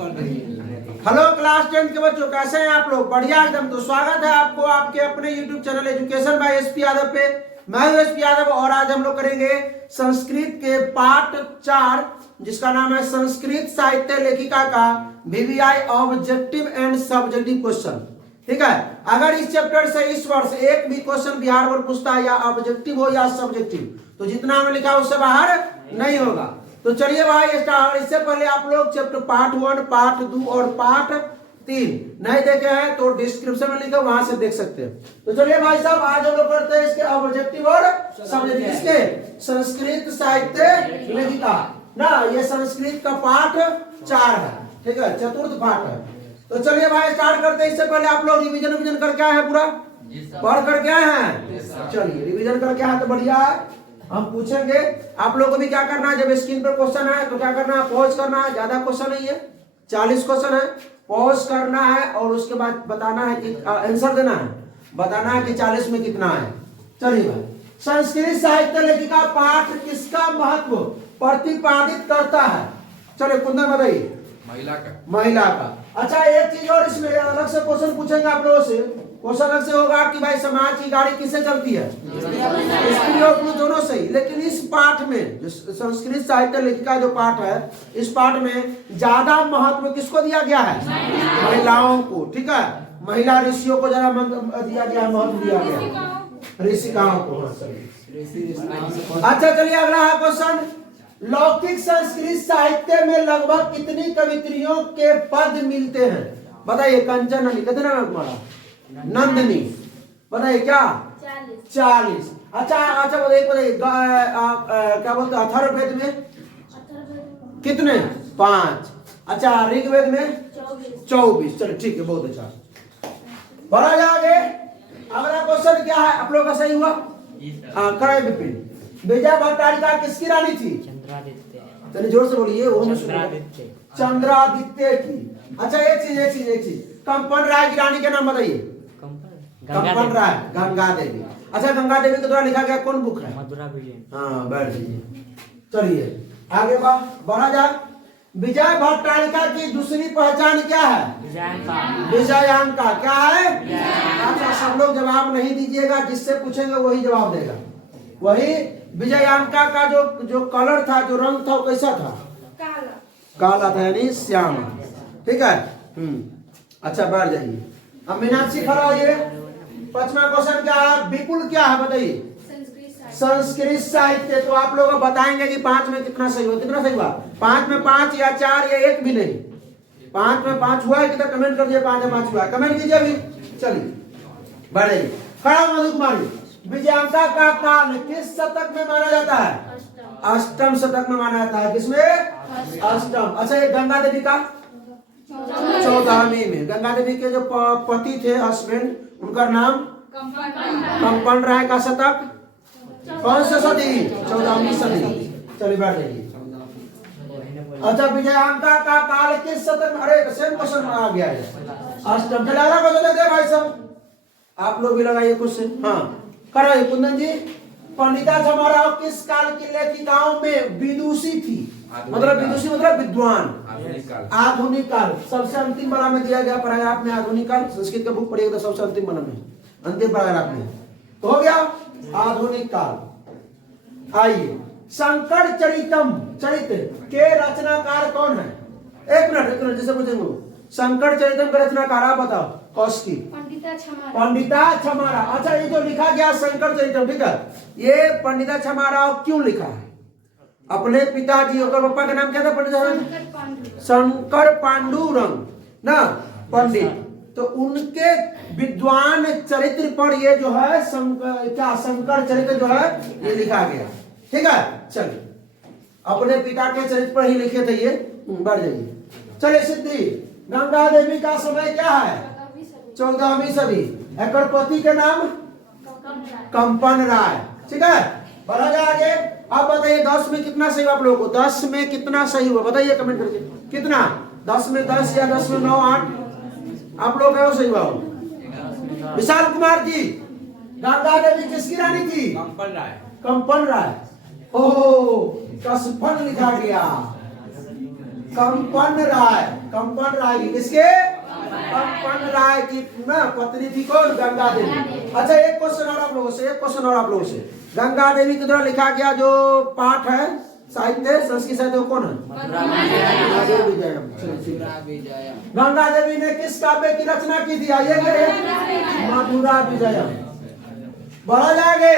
Hello class 10 के बच्चों, कैसे हैं आप लोग? बढ़िया एकदम। तो स्वागत है आपको आपके अपने YouTube channel education by SP Yadav पे। मैं हूं एसपी यादव और आज हम लोग करेंगे संस्कृत के पार्ट 4 जिसका नाम है संस्कृत साहित्य लेखिका का VVI objective and subjective question. ठीक है, अगर इस चैप्टर से इस वर्ष एक भी क्वेश्चन बिहार बोर्ड पूछता है या ऑब्जेक्टिव हो या सब्जेक्टिव, तो जितना हमें लिखा उससे बाहर नहीं होगा। तो चलिए भाई स्टार्ट। इससे पहले आप लोग चैप्टर पार्ट 1, पार्ट 2 और पार्ट 3 नहीं देखे हैं तो डिस्क्रिप्शन में लिखा वहां से देख सकते हैं। तो चलिए भाई साहब, आज हम लोग करते हैं इसके ऑब्जेक्टिव और सब्जेक्टिव। इसके संस्कृत साहित्य लेखिका ना, ये संस्कृत का पार्ट 4 है। ठीक है, चतुर्थ पार्ट है। तो चलिए भाई स्टार्ट करते हैं। इससे पहले आप लोग रिविजन करके आए हैं, पूरा पढ़ करके आए हैं? चलिए रिविजन करके आए तो बढ़िया है। हम पूछेंगे आप लोगों को भी क्या करना है, जब स्क्रीन पर क्वेश्चन है तो क्या करना है, पॉज करना है। ज्यादा क्वेश्चन नहीं है, 40 क्वेश्चन है। पॉज करना है और उसके बाद बताना है कि आंसर देना है, बताना है कि 40 में कितना है। चलिए भाई, संस्कृत साहित्य लेखिका पाठ किसका महत्व प्रतिपादित करता है? चलिए कुंदन बताइए। महिला का। अच्छा, एक चीज और इसमें अलग से क्वेश्चन पूछेंगे आप लोगों से। क्वेश्चन अलग से होगा कि भाई समाज की गाड़ी किससे चलती है? स्त्री और पुरुष दोनों से ही। लेकिन इस पाठ में जो संस्कृत साहित्य लेखिका जो पाठ है, इस पाठ में ज्यादा महत्व किसको दिया गया है? महिलाओं को। ठीक है, महिला ऋषियों को ज्यादा दिया गया, महत्व दिया गया, ऋषिकाओं को। अच्छा चलिए अगला है क्वेश्चन। लौकिक संस्कृत साहित्य में लगभग कितनी कवित्रियों के पद मिलते हैं? बताइए। कंचन नंदिनी, कितना नाम तुम्हारा? नंदिनी। बताइए क्या? 40। अच्छा बताइए क्या बोलते हैं अथर्ववेद में कितने? 5। अच्छा ऋग्वेद में 24। चलो ठीक है, बहुत अच्छा। बढ़ा जाओगे। अगला क्वेश्चन क्या है? आप लोग का सही हुआ। क्रय विपिन। विजय भट्टारिका किसकी रानी थी? चलिए जोर से बोलिए। चंद्रादित्य की। अच्छा एक चीज कंपन राय की रानी के नाम बताइए। कंपन राय, गंगा देवी। अच्छा गंगा देवी के द्वारा लिखा गया कौन बुक है? मधुरा विजय। हाँ बैठ जाइए। चलिए आगे बढ़ा जाए। विजय भट्टारिका की दूसरी पहचान क्या है? विजयांका। क्या है? अच्छा सब लोग जवाब नहीं दीजिएगा, जिससे पूछेंगे वही जवाब देगा। वही विजयांका का जो कलर था, जो रंग था, वो कैसा था? काला था, यानी श्याम। ठीक है। अच्छा बैठ जाइए। अब मीनाक्षी खड़ा होइए। 5वां क्वेश्चन क्या है? विपुल क्या है बताइए? संस्कृत साहित्य। तो आप लोग बताएंगे कि 5 में कितना सही हुआ। कितना सही हुआ? 5 में 5 या 4 या 1 भी नहीं। 5 में 5 हुआ है कितना? कमेंट कर दिए। 5 में 5 हुआ है, कमेंट कीजिए अभी। चलिए बढ़िए। खड़ा मधु कुमारी। विजयांका का काल किस शतक में माना जाता है? अष्टम शतक में माना जाता है। किसमें? अष्टम। अच्छा ये गंगा देवी का 14वीं में। गंगा देवी के जो पति थे हस्बैंड, उनका नाम कंपन राय का शतक कौन सा सदी? 14वीं सदी। चलिए बैठ जाइए। अच्छा विजयांका का काल किस शतक में? अरे सेम क्वेश्चन आ गया है, अष्टम। चलिए अगला क्वेश्चन दे भाई साहब, आप लोग भी लगाइए क्वेश्चन। हाँ कराइए कुंदन जी। पंडिता छमाराव किस काल की लेखिकाओं में विदुषी थी? मतलब विदुषी मतलब विद्वान। आधुनिक काल सबसे अंतिम वाला में दिया गया पैराग्राफ में। आधुनिक काल संस्कृत का बुक पढ़िएगा तो सबसे अंतिम वाला में, अंतिम पैराग्राफ में तो हो गया आधुनिक काल। आइए, शंकर चरित्र के रचनाकार कौन है? एक मिनट जैसे पूछेंगे शंकर चरितम के रचनाकार आप बताओ। कौशिकी। पंडिता छमारा। अच्छा ये जो लिखा गया शंकर चरितम, ठीक है, ये पंडिता छमाराव क्यों लिखा है? अपने पिताजी और पापा का नाम क्या था? पंडित शंकर पांडुरंग ना पंडित। तो उनके विद्वान चरित्र पर ये जो है शंकर चरित्र जो है ये लिखा गया। ठीक है, चलिए अपने पिता के चरित्र पर ही लिखे थे ये। बढ़ जाइए। चलिए सिद्धि। गंगा देवी का समय क्या है? 14वीं सदी। पति के नाम कंपन राय। ठीक है, बढ़ा जाए आगे। अब बताइए 10 में कितना सही हुआ आप लोगों को? 10 में कितना सही हुआ बताइए कमेंट करके। कितना? 10 में 10 या 10 में 9, 8? आप लोग क्या सही हुआ? विशाल कुमार जी, गंगा देवी किसकी रानी थी? कंपन राय। ओह कसफन लिखा गया। कंपन राय, कंपन राय की किसके? कंपन राय की ना पत्नी थी कौन? गंगा देवी। अच्छा एक क्वेश्चन और आप लोगों से, एक क्वेश्चन और आप लोगों से, गंगा देवी के द्वारा लिखा गया जो पाठ है साहित्य, संस्कृत साहित्य कौन है? गंगा देवी ने किस काव्य की रचना की थी? आइए मधुरा विजयम। बढ़ा जाएंगे।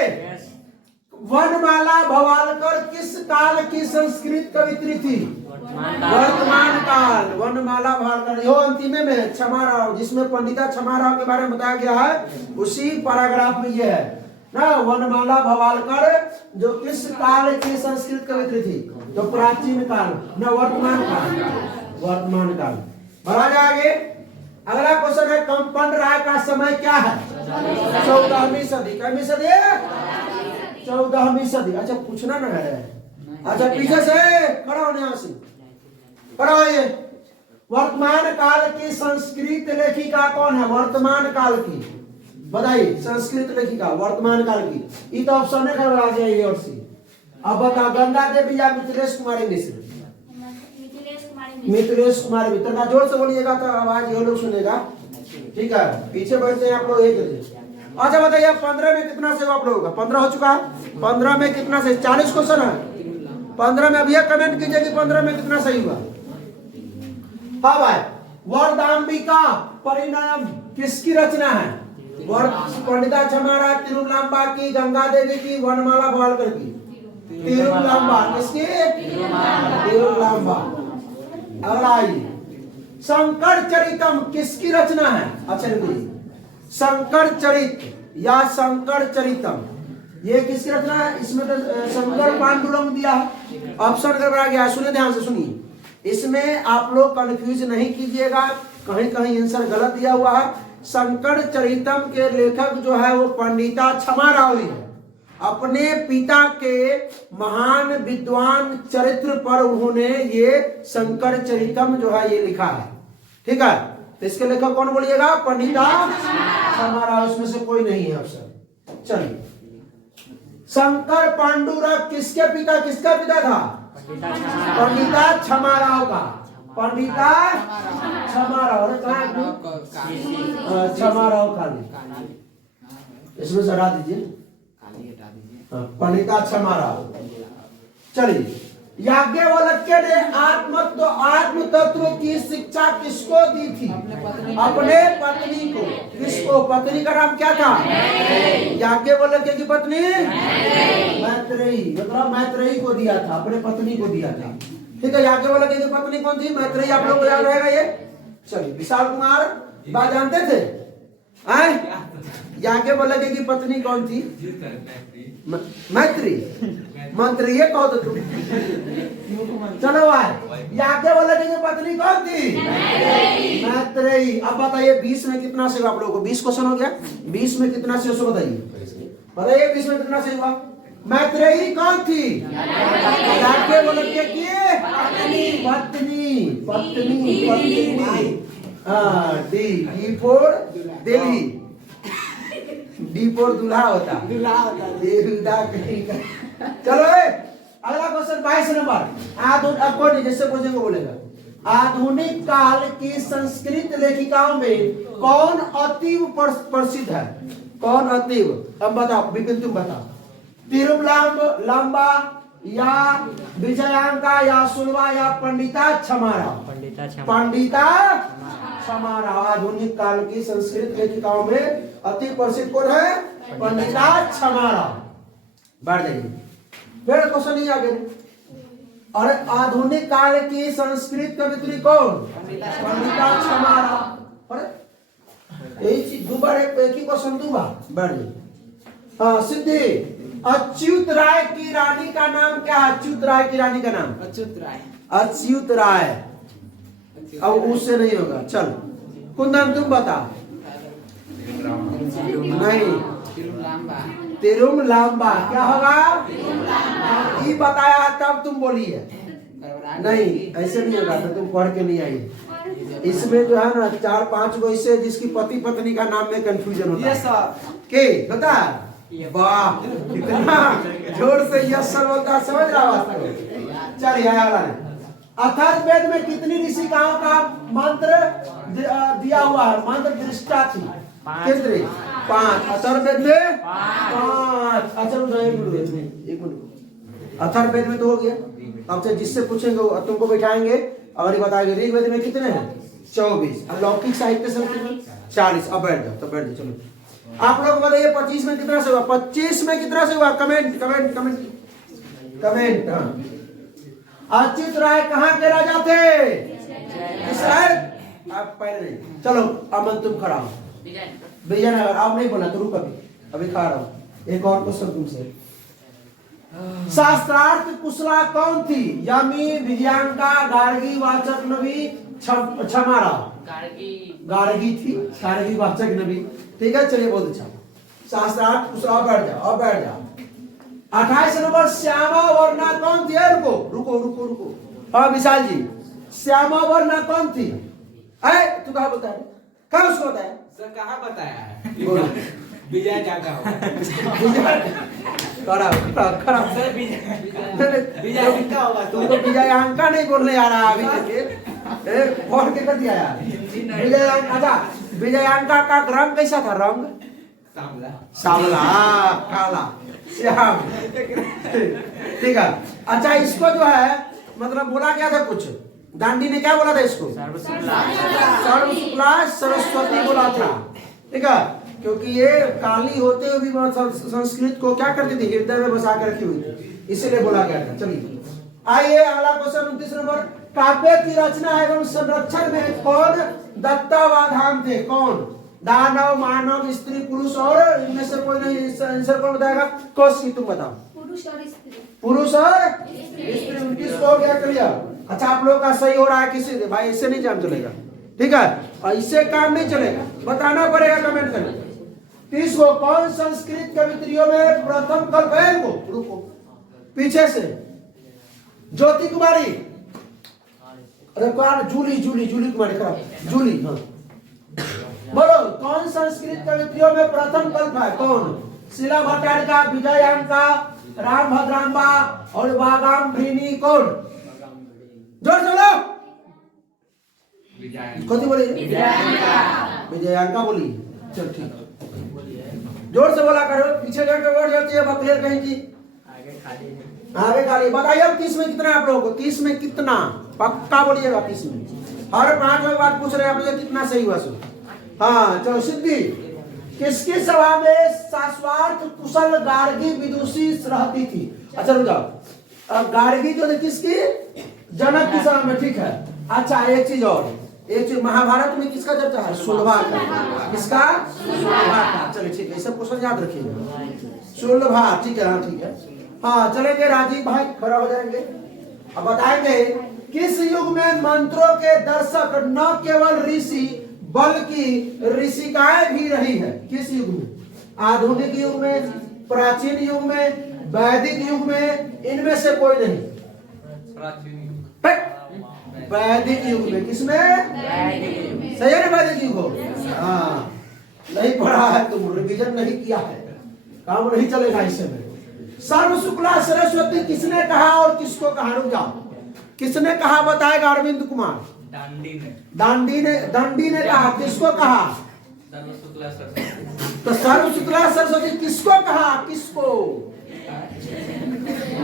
वनमाला भवालकर किस काल की संस्कृत कवित्री थी? वर्तमान काल। वनमाला भवालकर यो अंतिम में क्षमा राव, जिसमें पंडिता क्षमा राव के बारे में बताया गया है, उसी पैराग्राफ में ये है ना, वनमाला भवालकर जो किस काल की संस्कृत कवित्री थी? तो प्राचीन काल न वर्तमान काल, वर्तमान काल। बढ़ा जाएंगे। अगला क्वेश्चन है कंपन राय का समय क्या है? 14वीं सदी। कौन सदी? 14वीं सदी। अच्छा पूछना ना है। अच्छा पीछे से खड़ा होने यहाँ से खड़ा होइए। वर्तमान काल की संस्कृत लेखिका कौन है? वर्तमान काल की बताइए, संस्कृत लेखिका वर्तमान काल की। ये तो ऑप्शन है आ जाएगी और सी। अब बताओ गंगा देवी या मिथिलेश कुमारी मिश्र? मिथिलेश कुमारी मिश्र। का जोर से बोलिएगा तो आवाज ये लोग सुनेगा। ठीक है पीछे बैठते हैं आप लोग एक। अच्छा बताइए 15 में कितना से आप लोगों का? 15 हो चुका है। 15 में कितना से? 40 क्वेश्चन है। 15 में अभी कमेंट कीजिए कि 15 में कितना सही हुआ। हाँ भाई, वरदाम्बिका परिणयम किसकी रचना है? पंडिता क्षमा राय, तिरुमलांबा की, गंगा देवी की, वनमाला भवालकर की? तिरुमलांबा। किसकी? तिरुमलांबा। अगला आइए, शंकर चरितम किसकी रचना है? अच्छा देखिए, शंकर चरित या शंकर चरितम ये किसकी रचना है? इसमें तो शंकर पांडुरंग दिया है, ऑप्शन गड़बड़ा गया। सुनिए ध्यान से सुनिए, इसमें आप लोग कंफ्यूज नहीं कीजिएगा, कहीं कहीं आंसर गलत दिया हुआ है। शंकर चरितम के लेखक जो है वो पंडिता क्षमा राव है। अपने पिता के महान विद्वान चरित्र पर उन्होंने ये शंकर चरितम जो है ये लिखा है। ठीक है, तो इसके लेखक कौन बोलिएगा? पंडिता क्षमा राव। इसमें से कोई नहीं है ऑप्शन। चलिए, शंकर पांडुरंग किसके पिता? किसका पिता था? पंडिता क्षमा राव का। पंडिता क्षमा राव। क्षमा राव काली, इसमें से हटा दीजिए। पंडिता क्षमा राव। चलिए, याज्ञवल्क्य ने आत्म तत्व की शिक्षा किसको दी थी? अपने पत्नी को। किसको? पत्नी का नाम क्या था? याज्ञवल्क्य की पत्नी मैत्रेयी। मतलब मैत्रेयी को दिया था, अपने पत्नी को दिया था। ठीक है, याज्ञवल्क्य की पत्नी कौन थी? मैत्रेयी। आप लोग को याद रहेगा ये। चलिए, विशाल कुमार बात जानते थे? याज्ञवल्क्य की पत्नी कौन थी? मैत्री। मंत्री ये कहो तो तुम। चलो भाई, याज्ञवल्क्य की पत्नी कौन थी? मैत्रेयी। अब बताइए 20 में कितना से आप लोगों को? 20 क्वेश्चन हो गया। 20 में कितना से उसको बताइए। बताइए 20 में कितना से हुआ? मैत्रेयी कौन थी? याज्ञवल्क्य की पत्नी। पत्नी पत्नी पत्नी। हाँ, D for Delhi, D for दूल्हा होता। चलो अगला क्वेश्चन 22 नंबर। अब कौन जैसे क्वेश्चन को बोलेगा, आधुनिक काल की संस्कृत लेखिकाओं में कौन अतीव प्रसिद्ध है? कौन अतीव? अब बताओ विपिन, तुम बताओ। तिरुमलांबा या विजयांका या सुलभा या पंडिता क्षमा राव? पंडिता क्षमा राव। आधुनिक काल की संस्कृत लेखिकाओं में अति प्रसिद्ध कौन है? पंडिता क्षमा राव। बढ़ जाइए, फिर क्वेश्चन ही आगे। और आधुनिक काल की संस्कृत कवित्री कौन? पंडिता क्षमा राव। अरे यही चीज दो बार एक ही क्वेश्चन दो बार। बढ़ जाइए। हाँ सिद्धि, अच्युत राय की रानी का नाम क्या है? अच्युत राय की रानी का नाम? अच्युत राय। अच्युत राय। अब उससे नहीं होगा। चल कुंदन तुम बता। नहीं, तिरुमलांबा। क्या होगा? ये बताया तब तुम बोलिए। नहीं ऐसे नहीं होगा, तो तुम पढ़ के नहीं आई। इसमें जो है ना 4-5 गो ऐसे जिसकी पति पत्नी का नाम में कंफ्यूजन होता है। के बता? वाह, कितना जोर से यस सर बोलता, समझ रहा बात। चलिए अगला अथर्ववेद में कितनी ऋषिकाओं का मंत्र दिया हुआ है? मंत्र दृष्टा थी कितनी? 5। अथर्ववेद में 5। अच्छा एक मिनट, अथर्ववेद में तो हो गया। अब से जिससे पूछेंगे वो तुमको बैठाएंगे और ये बताएंगे। ऋग्वेद में कितने हैं? 24। लौकिक साहित्य से कितने? 40। अब बैठ जाओ, तो बैठ जाओ। चलो आप लोग बताइए 25 में कितना से हुआ? 25 में कितना से हुआ? Comment comment comment comment. Achyut Rai कहाँ के राजा थे? इस्राइल। आप पहले नहीं। चलो अमन तुम खड़ा हो। विजयनगर। आप नहीं बोला तो रुक, अभी खा रहा हूँ। एक और क्वेश्चन तुमसे। शास्त्रार्थ कुशला कौन थी? यमी, विजयांका, गार्गी, वाचक, क्षमारा। गार्गी थी, गार्गी वाचक नबी। ठीक है, चलिए बहुत अच्छा। शास्त्रार्थ कुशला। बैठ जाओ, अब बैठ जाओ। 28 नंबर श्यामा वर्णा कौन थी? रुको रुको रुको रुको। हाँ विशाल जी, श्यामा वर्णा कौन थी? अरे तू कहा बताया? कहाँ उसको बताया? सर कहाँ बताया है? विजय जागा होगा। खराब सर विजय अंका होगा। तुम तो विजय अंका नहीं बोलने आ रहा अभी तक। फोन के कर दिया यार। विजय अंका। अच्छा विजय अंका का रंग कैसा था? रंग सामला। सामला, काला, श्याम। ठीक है। अच्छा इसको जो है मतलब बोला क्या था कुछ? गांधी ने क्या बोला था इसको? सर्वशुक्ला सरस्वती बोला था। ठीक है, क्योंकि ये काली होते हुए भी संस्कृत को क्या करती थी? हृदय में बसा कर रखी हुई थी, इसीलिए बोला गया था। चलिए आइए अगला क्वेश्चन 29 नंबर। काव्य की रचना एवं संरक्षण में कौन दत्तावधान थे? कौन? दानव, मानव, स्त्री, पुरुष और इनमें से कोई नहीं? आंसर कौन बताएगा? कौशिकी तुम बताओ। पुरुष और स्त्री। 29 को हो गया क्लियर। अच्छा आप लोग का सही हो रहा है किसी से? भाई इससे नहीं काम चलेगा, ठीक है, और इससे काम नहीं चलेगा, बताना पड़ेगा कमेंट करके। 30 को कौन संस्कृत कवित्रियों में प्रथम कल्प है? रुको पीछे से ज्योति कुमारी। अरे कौन? जूली जूली जूली कुमारी। खराब जूली। हाँ बोलो कौन संस्कृत कवित्रियों में प्रथम कल्प है? कौन? शिला भट्टारिका, विजयांका, राम भद्रांबा और वागाम्भृणी। कौन? जोर से बोलो। कौन बोली? विजयांका बोली। चल ठीक, जोर से बोला करो, पीछे जाके बैठ जाती है बकलेर कहीं की। आगे खाली। बताइए अब 30 में कितना आप लोगों को? 30 में कितना? पक्का बोलिएगा 30 में। हर 5 बात पूछ रहे हैं आप लोग, कितना सही हुआ सो? हाँ चलो सिद्धि। किसकी सभा में शाश्वार्थ कुशल गार्गी विदुषी रहती थी? अच्छा रुक जाओ। गार्गी जो थी किसकी? जनक की सभा में। ठीक है। अच्छा एक चीज और, एक चीज महाभारत में किसका चर्चा है? सुलभा का। किसका? सुलभा का। चलिए ठीक है, सब क्वेश्चन याद रखिएगा। सुलभा। ठीक है, हाँ ठीक है। हाँ चलेंगे राजीव भाई खड़ा हो जाएंगे। अब बताएंगे किस युग में मंत्रों के दर्शक न केवल ऋषि बल्कि ऋषिकाएं भी रही है? किस युग में? आधुनिक युग में, प्राचीन युग में, वैदिक युग में? इनमें से कोई नहीं। वैदिक युग में। किसमें? सही है ना? वैदिक युग हो। हाँ नहीं पढ़ा है तुम, रिवीजन नहीं किया है, काम नहीं चलेगा इससे में। सर्व शुक्ला सरस्वती किसने कहा और किसको कहा? रुक जाओ, किसने कहा बताएगा अरविंद कुमार? दांडी ने कहा। किसको कहा? तो सर्व शुक्ला सरस्वती किसको कहा? किसको?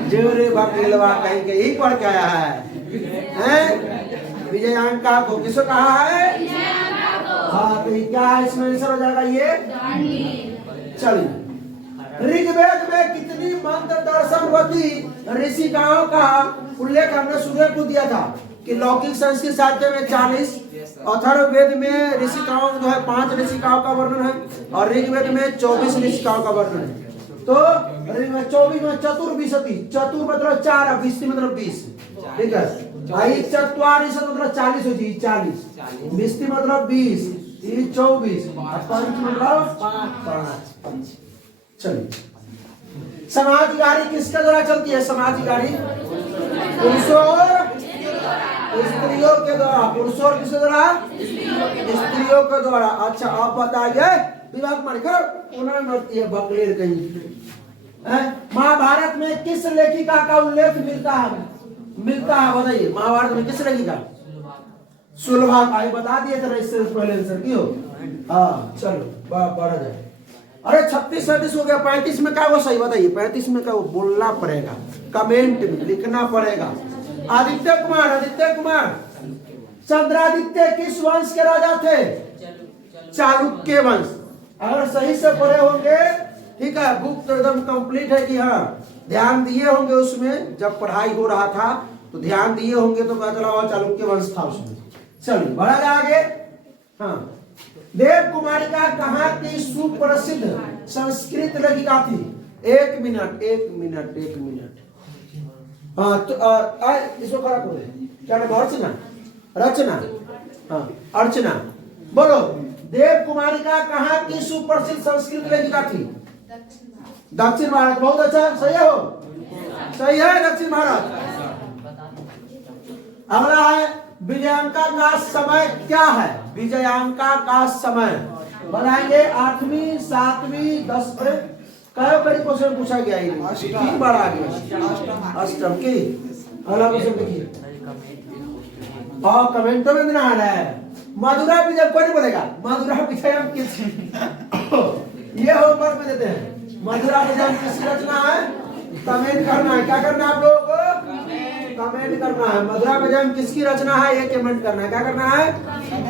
जोरे बकलवा कहीं के ही पढ़ के आया है। विजयांका को किसको कहा है? हाँ तो क्या है इसमें आंसर हो जाएगा ये? चलिए ऋग्वेद में कितनी मंत्र दर्शनवती ऋषिकाओं का उल्लेख हमने सूर्य को दिया था कि लौकिक संस्कृत साहित्य में 40, अथर्ववेद में ऋषिकाओं जो है 5 ऋषिकाओं का वर्णन है और ऋग्वेद में 24 ऋषिकाओं का वर्णन है। तो 24 में चतुर्विशति, चतुर मतलब 4, विशति मतलब 20। ठीक है, आई चत्वारिश मतलब 40 हो जी, 40, विशति मतलब 20, 24 और पंच मतलब 5। चलिए समाजगारी किसके द्वारा चलती है? समाजगारी पुरुषों और स्त्रियों के द्वारा। पुरुषों और किसके द्वारा? स्त्रियों के द्वारा। अच्छा आप बताइए विभाग मालिक उन्होंने मरती है बकलेर कहीं। महाभारत में किस लेखिका का उल्लेख मिलता है? मिलता है? बताइए महाभारत में किस लिखा? सुलभा का। ये बता दिए थे इससे पहले आंसर क्यों? हाँ चलो बढ़ा जाए। अरे 36 37 हो गया, 35 में क्या वो सही बताइए? 35 में क्या वो बोलना पड़ेगा, कमेंट में लिखना पड़ेगा। आदित्य कुमार, आदित्य कुमार, चंद्रादित्य किस वंश के राजा थे? चालुक्य वंश। अगर सही से पढ़े होंगे, ठीक है, बुक तो एकदम कंप्लीट है कि हाँ ध्यान दिए होंगे उसमें, जब पढ़ाई हो रहा था तो ध्यान दिए होंगे तो पता चला चालुक्य वंश था उसमें। चलिए बढ़ा जाए आगे। हाँ, देव कुमारिका कहाँ की सुप्रसिद्ध संस्कृत लेखिका थी? 1 मिनट 1 मिनट 1 मिनट। हाँ तो इसको खड़ा करो, क्या नाम? अर्चना, रचना, हाँ अर्चना। बोलो, देव कुमारिका कहाँ की सुप्रसिद्ध संस्कृत लेखिका थी? दक्षिण भारत। बहुत अच्छा, सही है हो, सही है, दक्षिण भारत। अगला है विजयांका का समय क्या है? विजयांका का समय बताएंगे। 8वीं 7वीं 10 कई क्वेश्चन पूछा गया है, 3 बार आ गया। अष्टम की। अगला क्वेश्चन देखिए, और कमेंटों में देना है। मधुरा विजय कोई नहीं बोलेगा। मधुरा विजय हम किस ये होमवर्क में देते हैं। मधुरा विजय किसकी रचना है? कमेंट करना है। क्या करना है आप लोगों को? कमेंट करना है। मधुरा विजय किसकी रचना है ये कमेंट करना है। क्या करना है?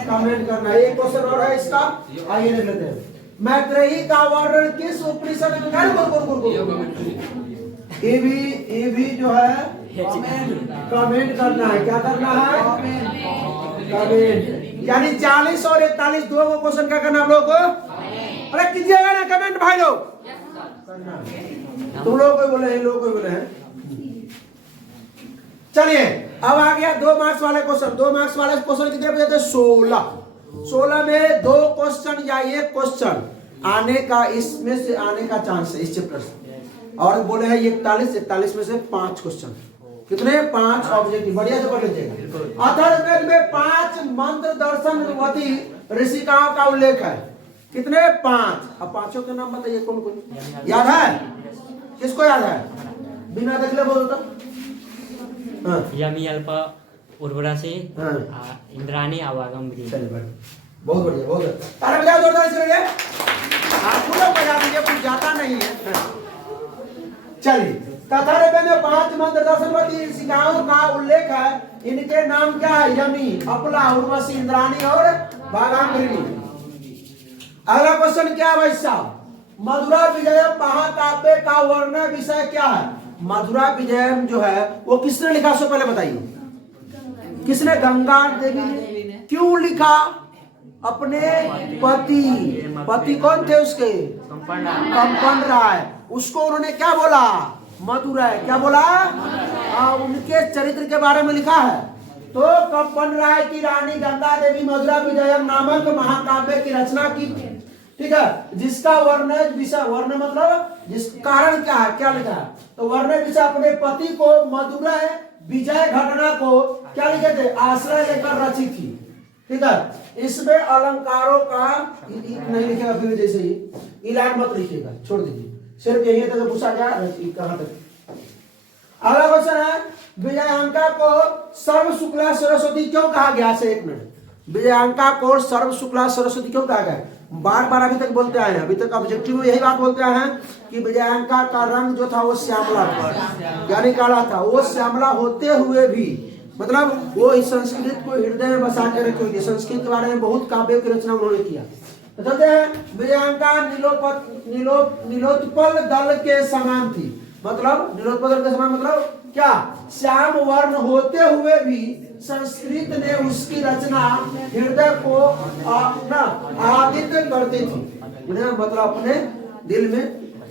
कमेंट करना है। एक क्वेश्चन और है इसका, आइए देख लेते हैं। मैत्रेयी का वर्णन किस उपनिषद में? ये भी जो है कमेंट करना है। क्या करना है? कमेंट। यानी 40 और 41 दो क्वेश्चन क्या करना आप लोगों को? अरे कीजिएगा ना कमेंट भाई लोग। तुम लोग कोई बोले हैं, लोग कोई बोले हैं। चलिए अब आ गया 2 मार्क्स वाले क्वेश्चन। 2 मार्क्स वाले क्वेश्चन कितने बचे थे? 16 में 2 क्वेश्चन या 1 क्वेश्चन आने का, इसमें से आने का चांस है इस चैप्टर से। और बोले हैं 41 में से 5 क्वेश्चन। कितने? 5 ऑब्जेक्टिव। बढ़िया से पढ़ लीजिएगा। अथर्ववेद में 5 मंत्र दर्शनवती ऋषिकाओं का उल्लेख है। कितने? 5। अब 5 के नाम बताइए कौन कौन याद है? किसको याद है? बिना देखले बोलो तो। हाँ। यमी अल्पा उर्वरा से हाँ। इंद्राणी आवागम। बहुत बढ़िया, बहुत अच्छा। तारा बजाओ जोरदार से। आप लोग बजा दीजिए, कुछ जाता नहीं है। चलिए, अथर्ववेद में 5 मंत्र दर्शनवती ऋषिकाओं का उल्लेख है। इनके नाम क्या है? यमी, अपला, उर्वशी, इंद्राणी और भागांगिनी। अगला क्वेश्चन क्या है भाई साहब? मधुरा विजयम महाकाव्य का वर्ण विषय क्या है? मधुरा विजयम जो है वो किसने लिखा? सो पहले बताइए, किसने? गंगा देवी ने। क्यों लिखा? अपने पति। पति कौन थे उसके? कंपन राय। उसको उन्होंने क्या बोला? मधुरा। क्या बोला? उनके चरित्र के बारे में लिखा है। तो कंपन राय की रानी गंगा देवी मधुरा विजयम नामक महाकाव्य की रचना की, ठीक है, जिसका वर्ण विषय, वर्ण मतलब जिस कारण क्या है, क्या लिखा है? तो वर्ण विषय अपने पति को मधुरा विजय घटना को क्या लिखे थे? आश्रय लेकर रची थी, ठीक है। इसमें अलंकारों का नहीं लिखेगा, फिर जैसे ही इलान मत लिखिएगा, छोड़ दीजिए, सिर्फ यही तक पूछा गया। कहां तक? अगला क्वेश्चन है, विजयांका को सर्व शुक्ला सरस्वती क्यों कहा गया? से 1 मिनट। विजयांका को सर्व शुक्ला सरस्वती क्यों कहा गया? बार बार अभी तक बोलते आए हैं, अभी तक ऑब्जेक्टिव में यही बात बोलते आए हैं कि विजयांका का रंग जो था वो श्यामला था, यानी काला था। वो श्यामला होते हुए भी, मतलब वो इस संस्कृत को हृदय में बसा के रखी हुई थी। संस्कृत के बारे में बहुत काव्यों की रचना उन्होंने किया। कहते हैं विजयांका नीलोत्पल दल के समान थी। मतलब नीलोत्पल दल के समान मतलब क्या? श्याम वर्ण होते हुए भी संस्कृत ने उसकी रचना हृदय को आदित्य करती थी, मतलब अपने दिल में।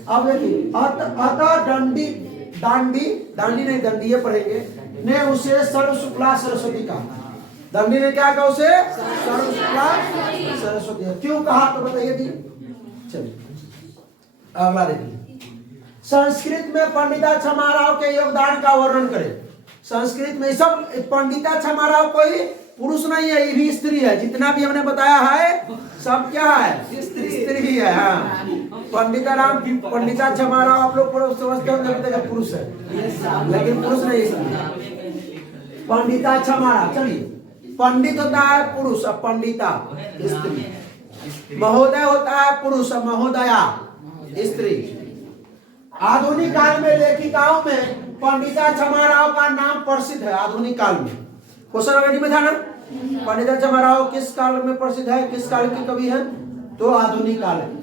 अब देखिए, अतः दांडी नहीं दंडी पढ़ेंगे, ने उसे सर्व शुक्ला सरस्वती कहा। दंडी ने क्या कहा? उसे सर्व शुक्ला सरस्वती। क्यों कहा तो बताइए दी। चलिए अगला देखिए, संस्कृत में पंडिता छमाराव के योगदान का वर्णन करें। संस्कृत में सब पंडिता छमाराव कोई पुरुष नहीं है, ये भी स्त्री है। जितना भी हमने बताया है सब क्या है? स्त्री ही है। हाँ, पंडिता छमाराव आप लोग समझते होंगे पुरुष है, लेकिन पुरुष नहीं है। पंडिता छमारा। चलिए, पंडित होता है पुरुष और पंडिता स्त्री, महोदय होता है पुरुष और महोदया स्त्री। आधुनिक काल में लेखिकाओं में पंडिता छमाराव का नाम प्रसिद्ध है। आधुनिक काल में क्वेश्चन ऑलरेडी में था ना, पंडिता छमाराव किस काल में प्रसिद्ध है, किस काल की कवि है, तो आधुनिक काल है।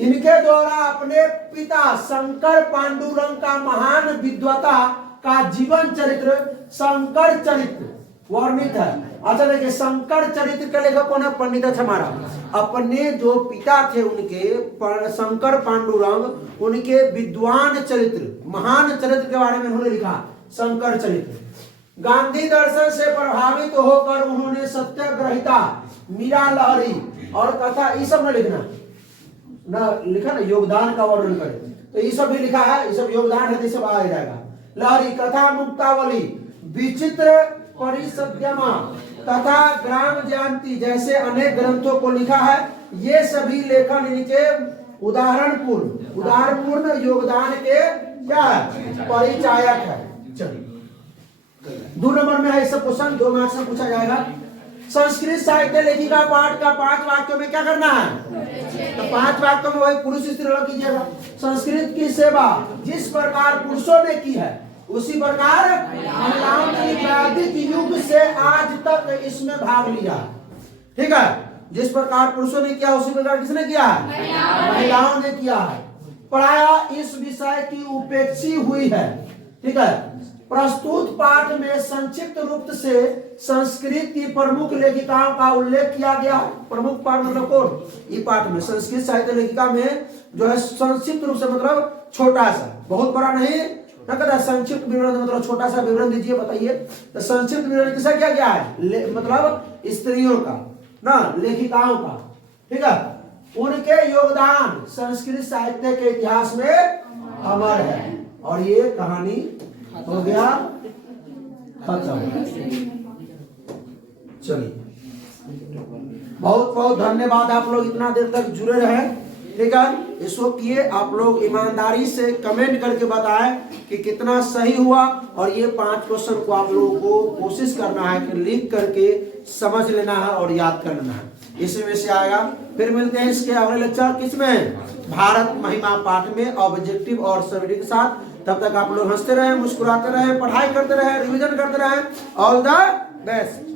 इनके द्वारा अपने पिता शंकर पांडुरंग का महान विद्वता का जीवन चरित्र शंकर चरित्र वर्णित है। अच्छा देखिए, शंकर चरित्र के लेखक कौन है, पंडिता छमाराव। अपने जो पिता थे उनके शंकर पांडुरंग, उनके विद्वान चरित्र महान चरित्र के बारे में उन्होंने लिखा शंकर चरित्र। गांधी दर्शन से प्रभावित होकर उन्होंने सत्याग्रहिता, मीरा लहरी और कथा, ये सब न लिखना ना, लिखा ना योगदान का वर्णन करे, तो ये सब भी लिखा है, ये सब योगदान है, ये सब आ जाएगा। लहरी, कथा मुक्तावली, विचित्र परिसद्यमा तथा ग्राम जयंती जैसे अनेक ग्रंथों को लिखा है। ये सभी लेखन इनके उदारपूर्ण योगदान के क्या है, परिचायक है। चलिए, 2 नंबर में है ये सब क्वेश्चन, 2 मार्क्स में पूछा जाएगा। संस्कृत साहित्य लेखिका पाठ का 5 वाक्यों में क्या करना है, तो 5 वाक्यों में वही पुरुष स्त्री अलग कीजिएगा। संस्कृत की सेवा जिस प्रकार पुरुषों ने की है, उसी प्रकार महिलाओं ने वैदिक युग से आज तक इसमें भाग लिया। ठीक है, जिस प्रकार पुरुषों ने किया उसी प्रकार किसने किया है, महिलाओं ने किया है। पढ़ाया इस विषय की उपेक्षी हुई है। ठीक है, प्रस्तुत पाठ में संक्षिप्त रूप से संस्कृत की प्रमुख लेखिकाओं का उल्लेख किया गया। प्रमुख पाठ मतलब कौन, ये पाठ में संस्कृत साहित्य लेखिका में जो है संक्षिप्त रूप से मतलब छोटा सा, बहुत बड़ा नहीं ना, कहता संक्षिप्त विवरण मतलब छोटा सा विवरण दीजिए, बताइए। तो संक्षिप्त विवरण किसका किया गया है, मतलब स्त्रियों का ना, लेखिकाओं का। ठीक है, उनके योगदान संस्कृत साहित्य के इतिहास में अमर है। और ये कहानी हो गया खत्म। चलिए, बहुत बहुत धन्यवाद, आप लोग इतना देर तक जुड़े रहे। ठीक है, इसको किए आप लोग ईमानदारी से कमेंट करके बताएं कि कितना सही हुआ। और ये 5 क्वेश्चन को आप लोगों को कोशिश करना है कि लिख करके समझ लेना है और याद कर लेना है, इसमें से आएगा। फिर मिलते हैं इसके अगले लेक्चर किसमें, भारत महिमा पाठ में ऑब्जेक्टिव और सब्जेक्ट के साथ। तब तक आप लोग हंसते रहे, मुस्कुराते रहे, पढ़ाई करते रहे, रिवीजन करते रहे। All the best.